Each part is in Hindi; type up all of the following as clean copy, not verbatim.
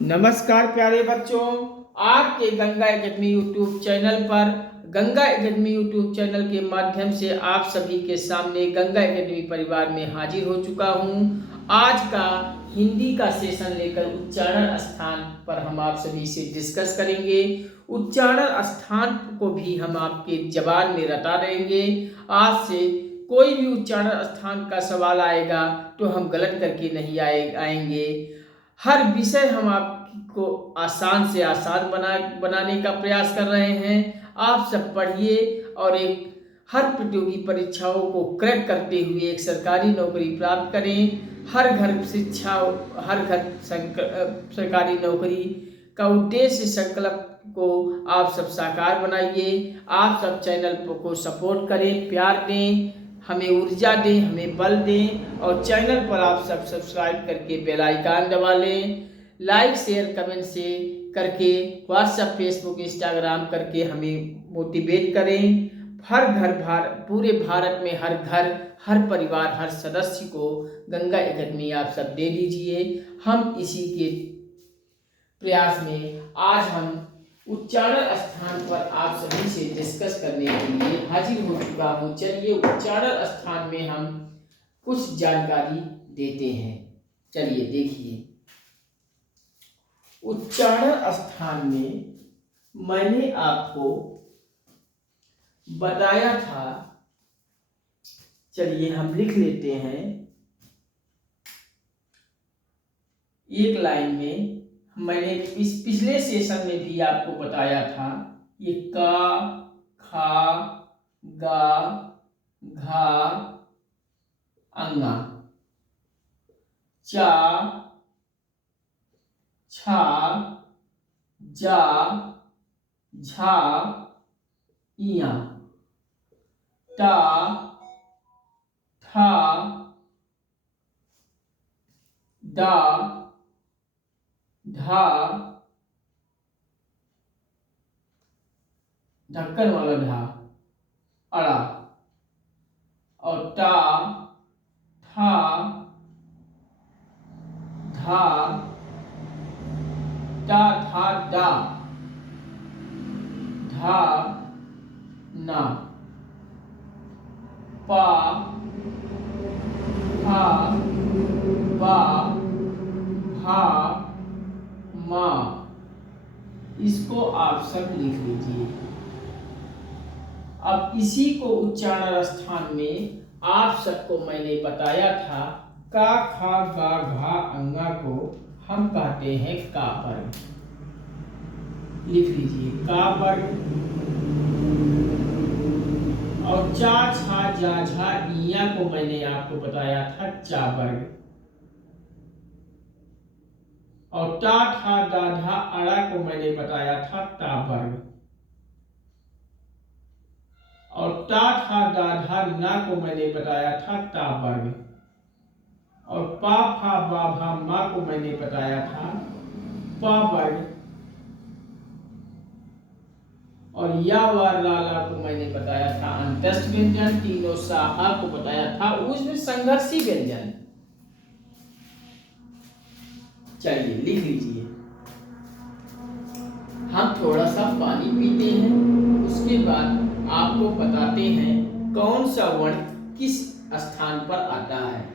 नमस्कार प्यारे बच्चों। आपके गंगा एकेडमी यूट्यूब चैनल पर गंगा एकेडमी यूट्यूब चैनल के माध्यम से आप सभी के सामने गंगा एकेडमी परिवार में हाजिर हो चुका हूं। आज का हिंदी का सेशन लेकर उच्चारण स्थान पर हम आप सभी से डिस्कस करेंगे। उच्चारण स्थान को भी हम आपके जबान में रटा देंगे। आज से कोई भी उच्चारण स्थान का सवाल आएगा तो हम गलत करके नहीं आएंगे। हर विषय हम आपको आसान से आसान बनाने का प्रयास कर रहे हैं। आप सब पढ़िए और एक हर प्रतियोगी परीक्षाओं को क्रैक करते हुए एक सरकारी नौकरी प्राप्त करें। हर घर शिक्षा, हर घर सरकारी नौकरी का उद्देश्य संकल्प को आप सब साकार बनाइए। आप सब चैनल को सपोर्ट करें, प्यार दें, हमें ऊर्जा दें, हमें बल दें और चैनल पर आप सब सब्सक्राइब करके बेल आइकन दबा लें। लाइक शेयर कमेंट से करके व्हाट्सएप फेसबुक इंस्टाग्राम करके हमें मोटिवेट करें। हर घर पूरे भारत में हर घर, हर परिवार, हर सदस्य को गंगा एकेडमी आप सब दे दीजिए। हम इसी के प्रयास में आज हम उच्चारण स्थान पर आप सभी से डिस्कस करने के लिए हाजिर हो चुका हूँ। चलिए उच्चारण स्थान में हम कुछ जानकारी देते हैं। चलिए देखिए, उच्चारण स्थान में मैंने आपको बताया था। चलिए हम लिख लेते हैं एक लाइन में। मैंने पिछले सेशन में भी आपको बताया था, ये का, खा, गा, घा, अंगा, चा, छा, जा, झा, इया, टा, था, दा, धा, ढक्कन वाला ढा, अड़ा, और टा, था, धा, टा, था, डा, धा, ना, पा, फा, बा, भा, मा। इसको आप सब लिख लीजिए। अब इसी को उच्चारण स्थान में आप सबको मैंने बताया था, का, खा, गा, घा, अंगा को हम कहते हैं का वर्ग। लिख लीजिए का वर्ग। और चा, छा, जा, झा, इया को मैंने आपको बताया था चा वर्ग। और टा, ठा, दा, धा, अड़ा को मैंने बताया था ता वर्ग। और टा, ठा, दा, धा, ना को मैंने बताया था ता वर्ग। और पा, फा, बा, भा, मा को मैंने बताया था पा वर्ग। और या, वा, रा, ला को मैंने बताया था अंतस्थ व्यंजन। तीनों सा, हा को बताया था उसमें संघर्षी व्यंजन। चलिए लिख लीजिए। हम थोड़ा सा पानी पीते हैं, उसके बाद आपको बताते हैं कौन सा वर्ण किस स्थान पर आता है।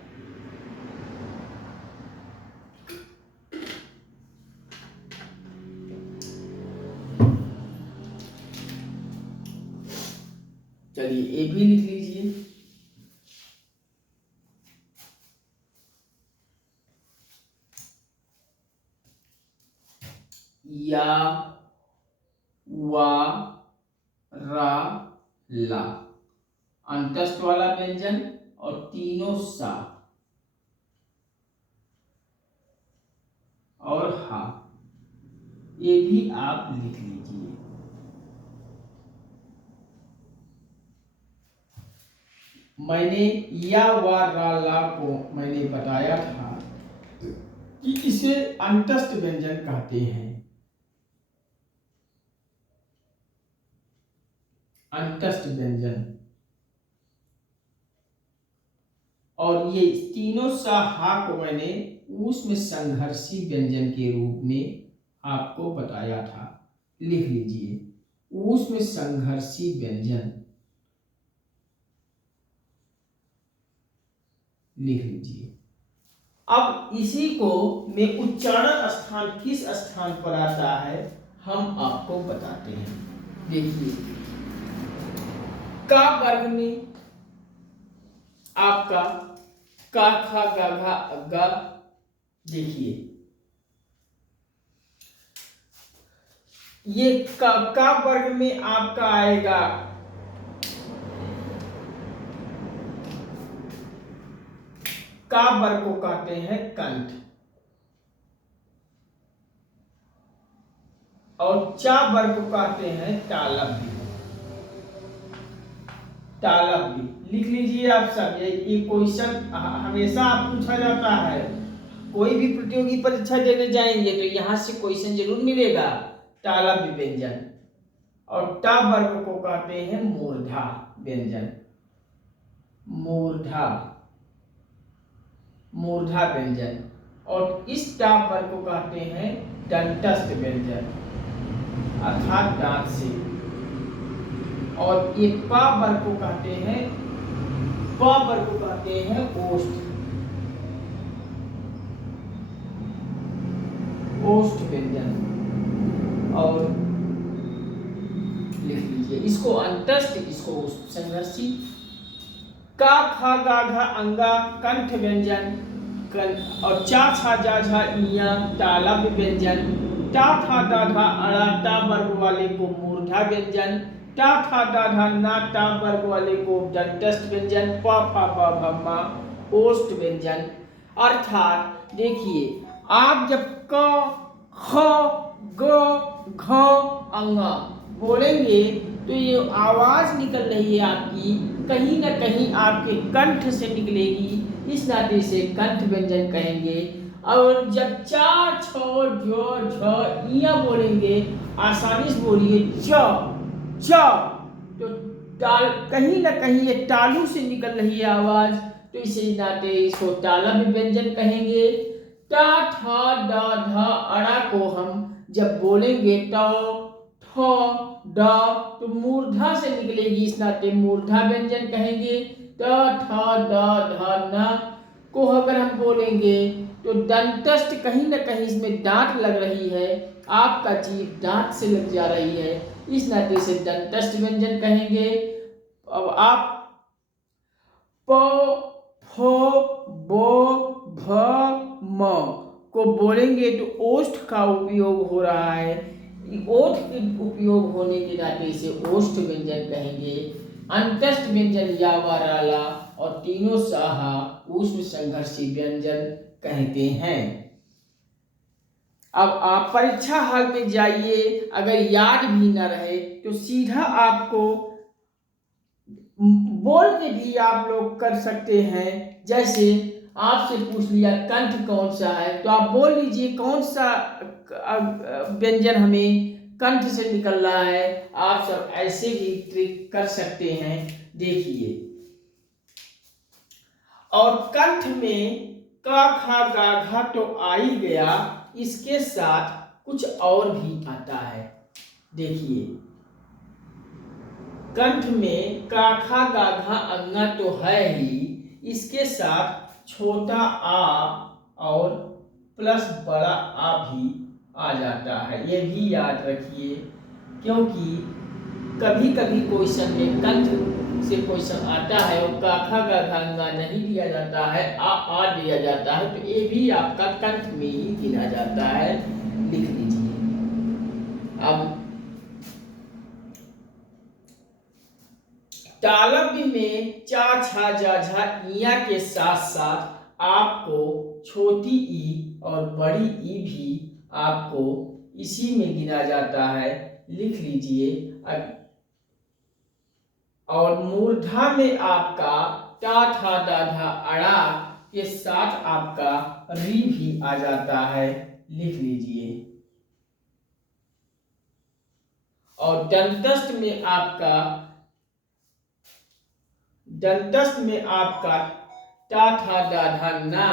चलिए ए भी लिख लीजिए। या, वा, रा, ला अंतस्थ वाला व्यंजन। और तीनों सा और हा, ये भी आप लिख लीजिए। मैंने या, वा, रा, ला को मैंने बताया था कि इसे अंतस्थ व्यंजन कहते हैं। अंतस्थ व्यंजन। और ये तीनों सा हा को मैंने ऊष्म संघर्षी व्यंजन के रूप में आपको बताया था। लिख लीजिए, ऊष्म संघर्षी व्यंजन लिख लीजिए। अब इसी को में उच्चारण स्थान किस स्थान पर आता है हम आपको बताते हैं। देखिए, का वर्ग में आपका का खा गा घा गा, देखिए ये का वर्ग में आपका आएगा का वर्ग को कहते हैं कंठ, और चा वर्ग को कहते हैं तालव्य। तालव्य लिख लीजिए आप सब। ये क्वेश्चन हमेशा आप पूछा जाता है, कोई भी प्रतियोगी परीक्षा देने जाएंगे तो यहां से क्वेश्चन जरूर मिलेगा। तालव्य व्यंजन, और टा वर्ग को कहते हैं मूर्धा व्यंजन। मूर्धा, मूर्धा व्यंजन, और इस टा वर्ग को कहते हैं दंतस्थ व्यंजन, अर्थात दांत से। और ये पा वर्ग को कहते हैं, प वर्ग को कहते हैं ओष्ठ, ओष्ठ व्यंजन। और लिख लीजिए इसको अंतस्थ, इसको ओष्ठ संघर्षी। का खा गा घा अंगा कंठ व्यंजन, और चा छा जा झा इया तालव्य व्यंजन। टा था दा धा अड़ा टा वर्ग वाले को मूर्धा व्यंजन। टा था दा धा ना टा वर्ग वाले को दंतस्थ व्यंजन। प फा प भ म ओष्ठ व्यंजन। अर्थात देखिए, आप जब क ख ग घ अंगा बोलेंगे तो ये आवाज निकल रही है आपकी कहीं ना कहीं आपके कंठ से निकलेगी, इस नाते से कंठ व्यंजन कहेंगे। और जब चा छ ज झ इया बोलेंगे, आसानी से बोलिए च च, तो ताल कहीं ना कहीं ये तालू से निकल रही है आवाज, तो इसी नाते इसको तालव्य व्यंजन कहेंगे। टा था दा धा अड़ा को हम जब बोलेंगे ट ठ ड, तो मूर्धा से निकलेगी, इस नाते मूर्धा व्यंजन कहेंगे। ट ठ ड ध न को अगर हम बोलेंगे तो दंतस्थ, कहीं ना कहीं इसमें दांत लग रही है, आपका जीभ दांत से लग जा रही है, इस नाते से दंतस्थ व्यंजन कहेंगे। अब आप प फ ब भ म को बोलेंगे तो ओष्ठ का उपयोग हो रहा है, ओष्ठ के उपयोग होने के नाते इसे ओष्ठ व्यंजन कहेंगे। अंतस्थ व्यंजन या वाराला और तीनों साहा ऊष्म संघर्षी व्यंजन कहते हैं। अब आप परीक्षा हॉल में जाइए, अगर याद भी न रहे तो सीधा आपको बोल के भी आप लोग कर सकते हैं। जैसे आपसे पूछ लिया कंठ कौन सा है, तो आप बोल लीजिए कौन सा व्यंजन हमें कंठ से निकल रहा है। आप सब ऐसे भी ट्रिक कर सकते हैं, देखिए। और कंठ में का खा गा घा तो आ ही गया, इसके साथ कुछ और भी आता है। देखिए, कंठ में का खा गा घा अंगा तो है ही, इसके साथ छोटा आ और प्लस बड़ा आ भी आ जाता है, ये भी याद रखिए। क्योंकि कभी कभी क्वेश्चन में कंठ से क्वेश्चन आता है और का खा गा घा अंगा नहीं दिया जाता है, आ दिया जाता है, तो ये भी आपका कंठ में ही गिना जाता है, लिख लीजिए। अब तालव्य में चा छा जा झा इया के साथ साथ आपको छोटी ई और बड़ी ई भी आपको इसी में गिना जाता है, लिख लीजिए। और मूर्धा में आपका टा था दा धा अड़ा के साथ आपका री भी आ जाता है, लिख लीजिए। और दंतस्थ में आपका टा था डा धा ना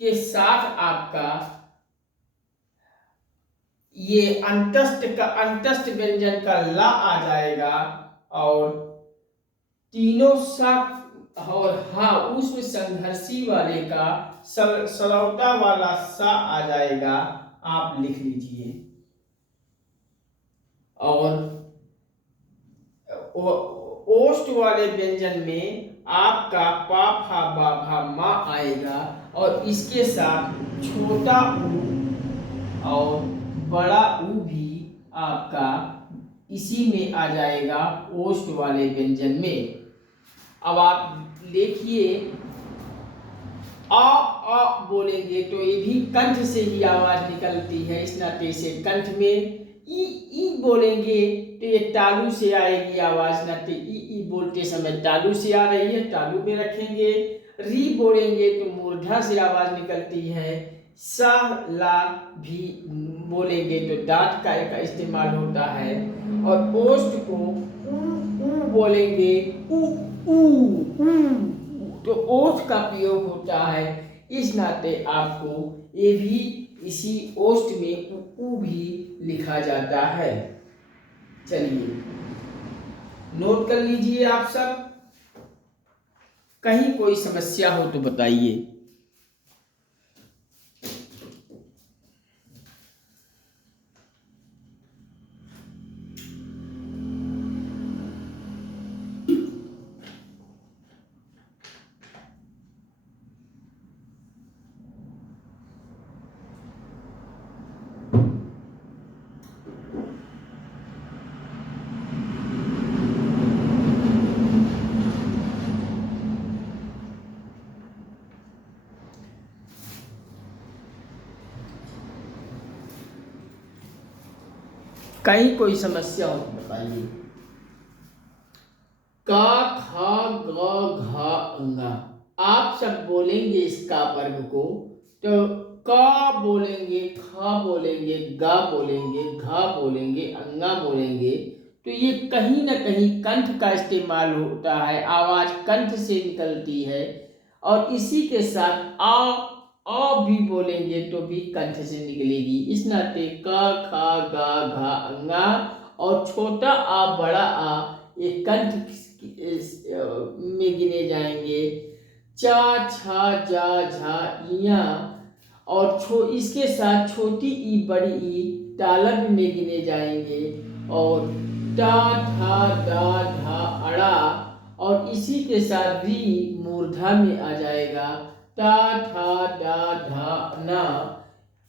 के साथ आपका ये अंतस्थ व्यंजन का ला आ जाएगा और तीनों सा और हा उसमें संघर्षी वाले का सरौता वाला सा आ जाएगा, आप लिख लीजिए। और ओष्ठ वाले व्यंजन में आपका पा फा बा भा मा आएगा और इसके साथ छोटा ऊ और बड़ा ऊ भी आपका इसी में आ जाएगा ओष्ठ वाले व्यंजन में। अब आप देखिए आ बोलेंगे तो ये भी कंठ से ही आवाज निकलती है, इस नाते से कंठ में। ई बोलेंगे तो ये तालू से आएगी आवाज, नाते ई बोलते समय तालू से आ रही है, तालू में रखेंगे। री बोलेंगे तो मूर्धा से आवाज निकलती है। सा ला भी बोलेंगे तो दांत का एक इस्तेमाल होता है। और ओष्ठ को ऊ बोलेंगे ऊ तो ओष्ठ का प्रयोग होता है, इस नाते आपको ये भी इसी ओष्ठ में ऊ भी लिखा जाता है। चलिए नोट कर लीजिए आप सब, कहीं कोई समस्या हो तो बताइए। कहीं कोई समस्या हो तो बताइए। का खा ग घा अंगा, आप सब बोलेंगे इसका वर्ग को तो का बोलेंगे, खा बोलेंगे, गा बोलेंगे, घा बोलेंगे, अंगा बोलेंगे, तो ये कहीं ना कहीं कंठ का इस्तेमाल होता है, आवाज कंठ से निकलती है। और इसी के साथ आ भी बोलेंगे तो भी कंठ से निकलेगी, इस नाते का खा गा घा अंगा और छोटा आ बड़ा आ ये कंठ में गिने जाएंगे। चा छा जा झा इया और इसके साथ छोटी ई बड़ी ई तालब में गिने जाएंगे। और टा ठा डा ढा अड़ा और इसी के साथ री मूर्धा में आ जाएगा। टा ठा डा ढा ना,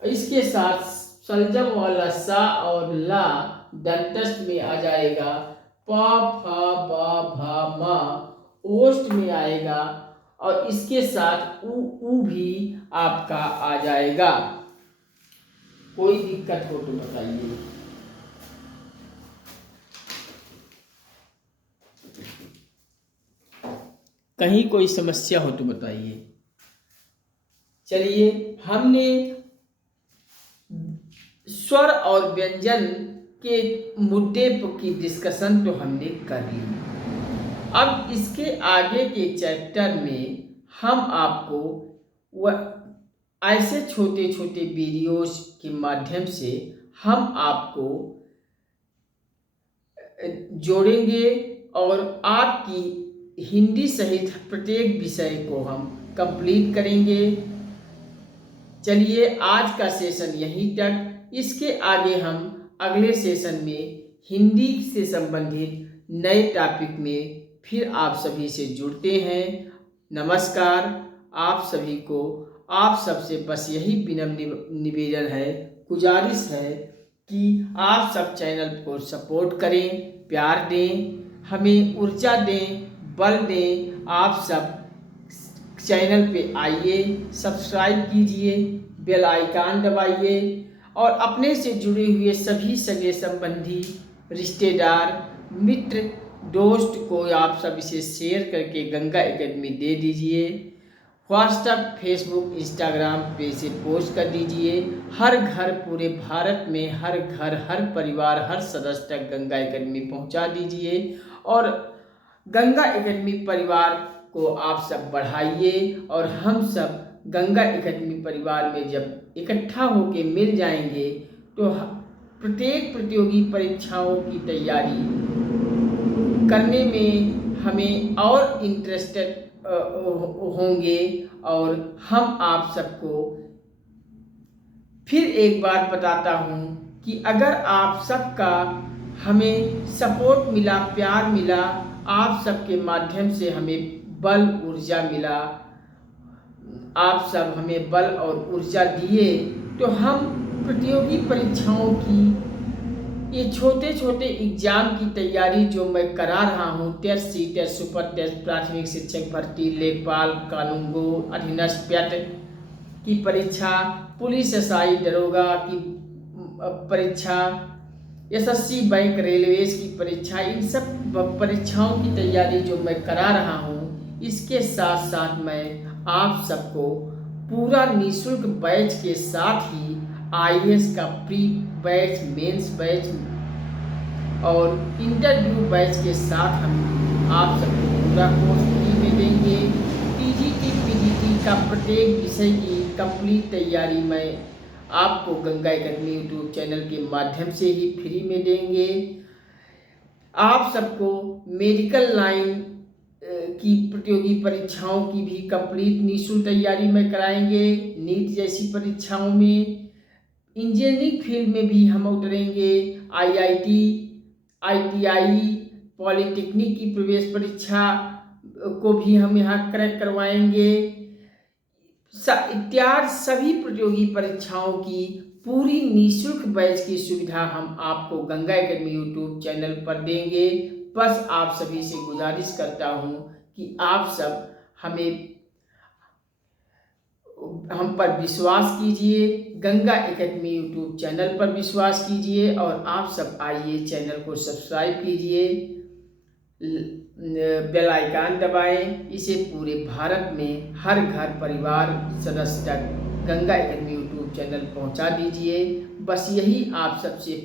इसके साथ सलजम वाला सा और ला दंतस्थ में आ जाएगा। पा फा बा भा मा ओष्ठ में आएगा और इसके साथ ऊ भी आपका आ जाएगा। कोई दिक्कत हो तो बताइए। कहीं कोई समस्या हो तो बताइए। चलिए हमने स्वर और व्यंजन के मुद्दे की डिस्कशन तो हमने कर ली। अब इसके आगे के चैप्टर में हम आपको ऐसे छोटे छोटे वीडियोस के माध्यम से हम आपको जोड़ेंगे और आपकी हिंदी सहित प्रत्येक विषय को हम कंप्लीट करेंगे। चलिए आज का सेशन यहीं तक, इसके आगे हम अगले सेशन में हिंदी से संबंधित नए टॉपिक में फिर आप सभी से जुड़ते हैं। नमस्कार आप सभी को। आप सबसे बस यही विनम्र निवेदन है, गुजारिश है कि आप सब चैनल को सपोर्ट करें, प्यार दें, हमें ऊर्जा दें, बल दें। आप सब चैनल पे आइए, सब्सक्राइब कीजिए, बेल आइकन दबाइए और अपने से जुड़े हुए सभी सगे संबंधी, रिश्तेदार, मित्र, दोस्त को आप सब इसे शेयर करके गंगा एकेडमी दे दीजिए। व्हाट्सएप, फेसबुक, इंस्टाग्राम पे इसे पोस्ट कर दीजिए। हर घर, पूरे भारत में हर घर, हर परिवार, हर सदस्य तक गंगा एकेडमी पहुंचा दीजिए और गंगा एकेडमी परिवार को आप सब बढ़ाइए और हम सब गंगा एकेडमी परिवार में जब इकट्ठा होके मिल जाएंगे तो प्रत्येक प्रतियोगी परीक्षाओं की तैयारी करने में हमें और इंटरेस्टेड होंगे। और हम आप सबको फिर एक बार बताता हूँ कि अगर आप सबका हमें सपोर्ट मिला, प्यार मिला, आप सबके माध्यम से हमें बल ऊर्जा मिला, आप सब हमें बल और ऊर्जा दिए, तो हम प्रतियोगी परीक्षाओं की ये छोटे छोटे एग्जाम की तैयारी जो मैं करा रहा हूँ, टेस्ट, सी टेस्ट, सुपर टेस्ट, प्राथमिक शिक्षक भर्ती, लेखपाल, कानूनगो, अधीनस्थ की परीक्षा, पुलिस एसआई दरोगा की परीक्षा, एसएससी बैंक रेलवेज की परीक्षा, इन सब परीक्षाओं की तैयारी जो मैं करा रहा हूँ, इसके साथ साथ मैं आप सबको पूरा निःशुल्क बैच के साथ ही आईएएस का प्री बैच, मेंस बैच और इंटरव्यू बैच के साथ हम आप सबको पूरा कोर्स फ्री में देंगे। टीजीटी, पीजीटी का प्रत्येक विषय की कंप्लीट तैयारी मैं आपको गंगा एकेडमी यूट्यूब चैनल के माध्यम से ही फ्री में देंगे। आप सबको मेडिकल लाइन की प्रतियोगी परीक्षाओं की भी कंप्लीट निःशुल्क तैयारी में कराएंगे। नीट जैसी परीक्षाओं में, इंजीनियरिंग फील्ड में भी हम उतरेंगे। आईआईटी, आईटीआई, पॉलिटेक्निक की प्रवेश परीक्षा को भी हम यहाँ क्रैक करवाएंगे। इत्यादि सभी प्रतियोगी परीक्षाओं की पूरी निःशुल्क बैच की सुविधा हम आपको गंगा एकेडमी यूट्यूब चैनल पर देंगे। बस आप सभी से गुजारिश करता हूँ कि आप सब हम पर विश्वास कीजिए, गंगा एकेडमी यूट्यूब चैनल पर विश्वास कीजिए और आप सब आइए चैनल को सब्सक्राइब कीजिए, बेल आइकन दबाएं। इसे पूरे भारत में हर घर परिवार सदस्य तक गंगा एकेडमी यूट्यूब चैनल पहुंचा दीजिए। बस यही आप सबसे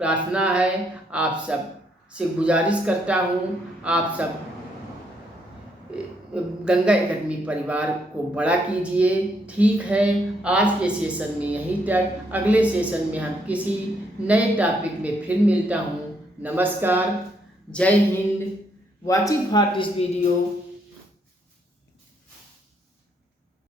प्रार्थना है, आप सब से गुजारिश करता हूं। आप सब गंगा एकेडमी परिवार को बड़ा कीजिए। ठीक है, आज के सेशन में यहीं तक। अगले सेशन में हम किसी नए टॉपिक में फिर मिलता हूं। नमस्कार, जय Hind. Watching for this video